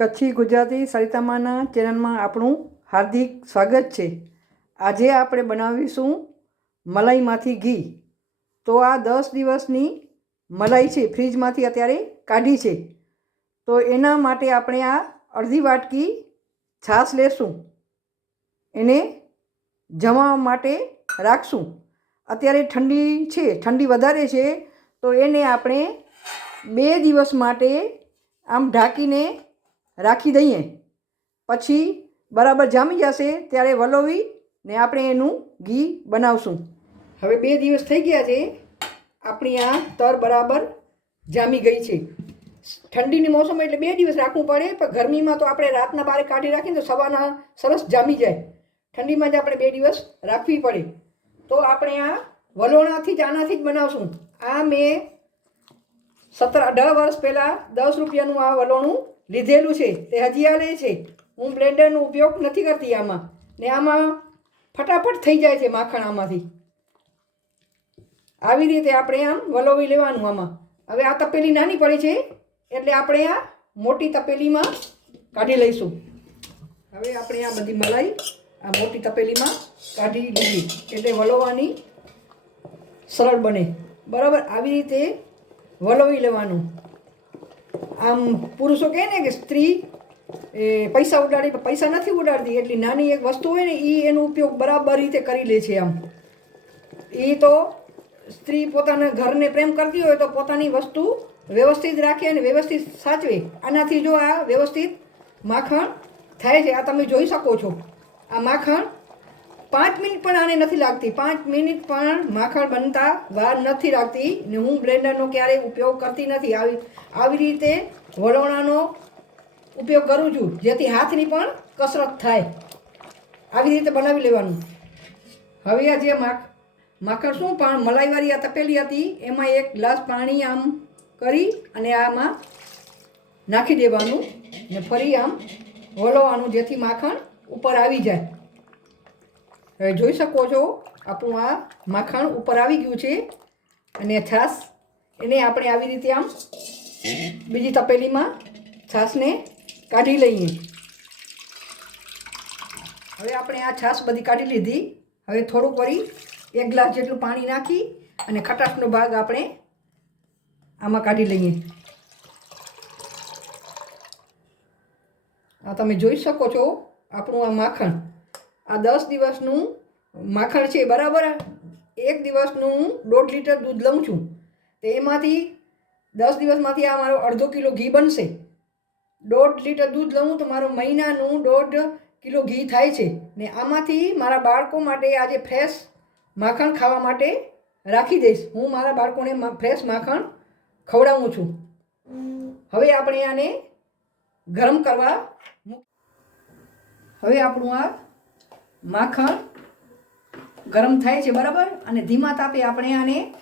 કચ્છી ગુજરાતી સરિતામાના ચેનલમાં આપણું હાર્દિક સ્વાગત છે. આજે આપણે બનાવીશું મલાઈમાંથી ઘી. તો આ દસ દિવસની મલાઈ છે, ફ્રીજમાંથી અત્યારે કાઢી છે. તો એના માટે આપણે આ અડધી વાટકી છાશ લેશું. એને જમવા માટે રાખશું. અત્યારે ઠંડી છે, ઠંડી વધારે છે, તો એને આપણે બે દિવસ માટે આમ ઢાંકીને રાખી દઈએ. પછી બરાબર જામી જશે ત્યારે વલોવી ને આપણે એનું ઘી બનાવશું. હવે બે દિવસ થઈ ગયા છે. આપણી આ તર બરાબર જામી ગઈ છે. ઠંડીની મોસમ એટલે બે દિવસ રાખવું પડે, પણ ગરમીમાં તો આપણે રાતના બારે કાઢી રાખીને તો સવારના સરસ જામી જાય. ઠંડીમાં જ આપણે બે દિવસ રાખવી પડે. તો આપણે આ વલોણાથી જ આનાથી જ બનાવશું. આ મેં સત્તર અઢાર વર્ષ પહેલાં દસ રૂપિયાનું આ વલોણું લીધેલું છે, તે હજી આ છે. હું બ્લેન્ડરનો ઉપયોગ નથી કરતી આમાં. ને આમાં ફટાફટ થઈ જાય છે માખણ આમાંથી આવી રીતે આપણે આમ વલોવી લેવાનું આમાં. હવે આ તપેલી નાની પડી છે, એટલે આપણે આ મોટી તપેલીમાં કાઢી લઈશું. હવે આપણે આ બધી મલાઈ આ મોટી તપેલીમાં કાઢી લીધી, એટલે વલોવાની સરળ બને. બરાબર? આવી રીતે વલોવી લેવાનું. આમ પુરુષો કહે ને કે સ્ત્રી, એ, પૈસા ઉડાડી પૈસા નથી ઉડાડતી. એટલી નાની એક વસ્તુ હોય ને એ એનો ઉપયોગ બરાબર રીતે કરી લે છે આમ. એ તો સ્ત્રી પોતાના ઘરને પ્રેમ કરતી હોય તો પોતાની વસ્તુ વ્યવસ્થિત રાખે અને વ્યવસ્થિત સાચવે. આનાથી જો આ વ્યવસ્થિત માખણ થાય છે, આ તમે જોઈ શકો છો. આ માખણ પાંચ મિનિટ પણ આને નથી લાગતી. પાંચ મિનિટ પણ માખણ બનતા વાર નથી લાગતી ને હું બ્લેન્ડરનો ક્યારેય ઉપયોગ કરતી નથી. આવી આવી રીતે વલોણાનો ઉપયોગ કરું છું, જેથી હાથની પણ કસરત થાય. આવી રીતે બનાવી લેવાનું. હવે આ જે માખ, માખણ શું પણ મલાઈવાળી આ તપેલી હતી, એમાં એક ગ્લાસ પાણી આમ કરી અને આમાં નાખી દેવાનું ને ફરી આમ વલોવાનું જેથી માખણ ઉપર આવી જાય. હવે જોઈ શકો છો, આપણું આ માખણ ઉપર આવી ગયું છે. અને છાશ, એને આપણે આવી રીતે આમ બીજી તપેલીમાં છાશને કાઢી લઈએ. હવે આપણે આ છાશ બધી કાઢી લીધી. હવે થોડુંક વળી એક ગ્લાસ જેટલું પાણી નાખી અને ખટાશનો ભાગ આપણે આમાં કાઢી લઈએ. આ તમે જોઈ શકો છો આપણું આ માખણ. આ દસ દિવસનું માખણ છે, બરાબર? એક દિવસનું હું દોઢ લીટર દૂધ લઉં છું. તો એમાંથી દસ દિવસમાંથી આ મારો અડધો કિલો ઘી બનશે. દોઢ લીટર દૂધ લઉં તો મારો મહિનાનું દોઢ કિલો ઘી થાય છે. ને આમાંથી મારા બાળકો માટે આજે ફ્રેશ માખણ ખાવા માટે રાખી દઈશ. હું મારા બાળકોને ફ્રેશ માખણ ખવડાવું છું. હવે આપણે આને ગરમ કરવા હવે આપણું આ માખણ ગરમ થાય છે, બરાબર? અને ધીમા તાપે આપણે આને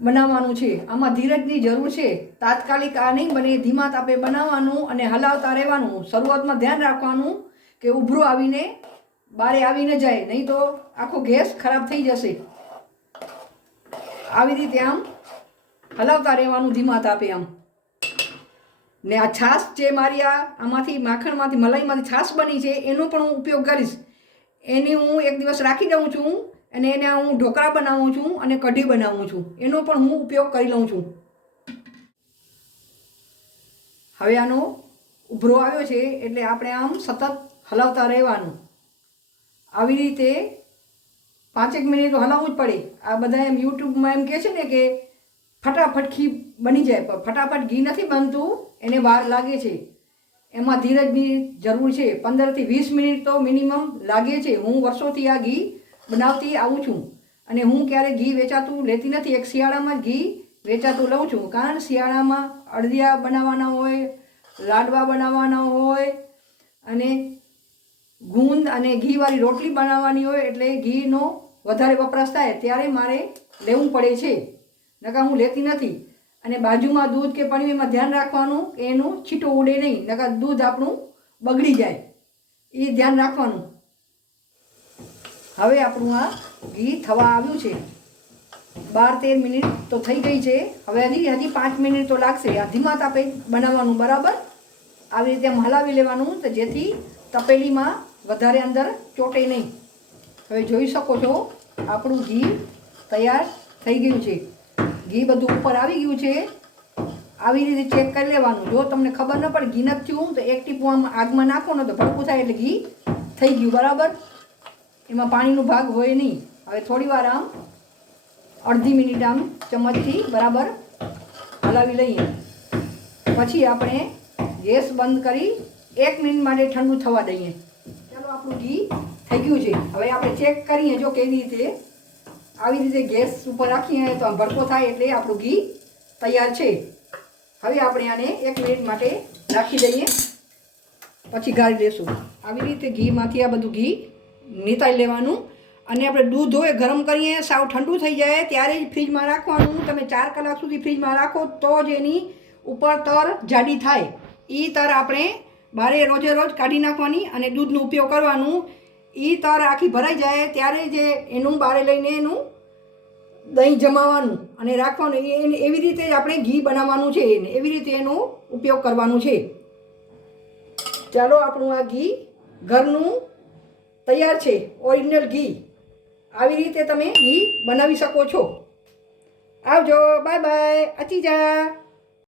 બનાવવાનું છે. આમાં ધીરજની જરૂર છે. તાત્કાલિક આ નહીં બને, ધીમા તાપે બનાવવાનું અને હલાવતા રહેવાનું. શરૂઆતમાં ધ્યાન રાખવાનું કે ઉભરો આવીને બારે આવી ન જાય, નહીં તો આખો ગેસ ખરાબ થઈ જશે. આવી રીતે આમ હલાવતા રહેવાનું ધીમા તાપે આમ. ને આ છાશ જે મારી આ આમાંથી, માખણમાંથી, મલાઈમાંથી છાશ બની છે, એનો પણ હું ઉપયોગ કરીશ. એની હું એક દિવસ રાખી દઉં છું અને એને હું ઢોકળા બનાવું છું અને કઢી બનાવું છું. એનો પણ હું ઉપયોગ કરી લઉં છું. હવે આનો ઉભરો આવ્યો છે એટલે આપણે આમ સતત હલાવતા રહેવાનું. આવી રીતે પાંચેક મિનિટ હલાવવું જ પડે. આ બધા એમ યુટ્યુબમાં એમ કહે છે ને કે ફટાફટ ઘી બની જાય, પણ ફટાફટ ઘી નથી બનતું, એને વાર લાગે છે. એમાં ધીરજની જરૂર છે. પંદરથી વીસ મિનિટ તો મિનિમમ લાગે છે. હું વર્ષોથી આ ઘી બનાવતી આવું છું અને હું ક્યારેય ઘી વેચાતું લેતી નથી. એક શિયાળામાં ઘી વેચાતું લઉં છું. કારણ શિયાળામાં અડદિયા બનાવવાના હોય, લાડવા બનાવવાના હોય અને ગુંદ અને ઘીવાળી રોટલી બનાવવાની હોય એટલે ઘીનો વધારે વપરાશ થાય. ત્યારે મારે લેવું પડે છે. નકા હું લેતી નથી. અને બાજુમાં દૂધ કે પાણી એમાં ધ્યાન રાખવાનું કે એનું છીટો ઉડે નહીં, નકર દૂધ આપણું બગડી જાય. એ ધ્યાન રાખવાનું. હવે આપણું આ ઘી થવા આવ્યું છે. બાર તેર મિનિટ તો થઈ ગઈ છે. હવે હજી હજી પાંચ મિનિટ તો લાગશે. આ ધીમા તાપે બનાવવાનું, બરાબર? આવી રીતે હલાવી લેવાનું તો જેથી તપેલીમાં વધારે અંદર ચોટે નહીં. હવે જોઈ શકો છો, આપણું ઘી તૈયાર થઈ ગયું છે. ઘી બધું ઉપર આવી ગયું છે. આવી રીતે ચેક કરી લેવાનું. જો તમને ખબર ન પડે, ઘી નથી થયું, તો એક ટીપું આમ આગમાં નાખો ને તો ભડકું થાય એટલે ઘી થઈ ગયું, બરાબર? એમાં પાણીનો ભાગ હોય નહીં. હવે થોડી વાર આમ અડધી મિનિટ આમ ચમચથી, બરાબર, હલાવી લઈએ. પછી આપણે ગેસ બંધ કરી એક મિનિટ માટે ઠંડુ થવા દઈએ. ચાલો, આપણું ઘી થઈ ગયું છે. હવે આપણે ચેક કરીએ, જો કેવી રીતે આવી રીતે ગેસ ઉપર રાખીએ, તો આમ ભડકો થાય એટલે આપણું ઘી તૈયાર છે. હવે આપણે આને એક મિનિટ માટે રાખી દઈએ. પછી ગાળી લેશું. આવી રીતે ઘીમાંથી આ બધું ઘી નીતાઈ લેવાનું. અને આપણે દૂધ હોય, ગરમ કરીએ, સાવ ઠંડુ થઈ જાય, ત્યારે જ ફ્રીજમાં રાખવાનું. તમે ચાર કલાક સુધી ફ્રીજમાં રાખો, તો જ એની ઉપર તર જાડી થાય. એ તર આપણે બારે રોજે રોજ કાઢી નાખવાની અને દૂધનો ઉપયોગ કરવાનું. એ તર આખી ભરાઈ જાય ત્યારે જે એનું બારે લઈને એનું દહીં જમાવાનું અને રાખવાનું, એ એવી રીતે જ આપણે ઘી બનાવવાનું છે એને, એવી રીતે એનો ઉપયોગ કરવાનું છે. ચાલો આપણું આ ઘી ઘરનું તૈયાર છે, ઓરિજિનલ ઘી. આવી રીતે તમે ઘી બનાવી શકો છો. આવજો, બાય બાય અચી જા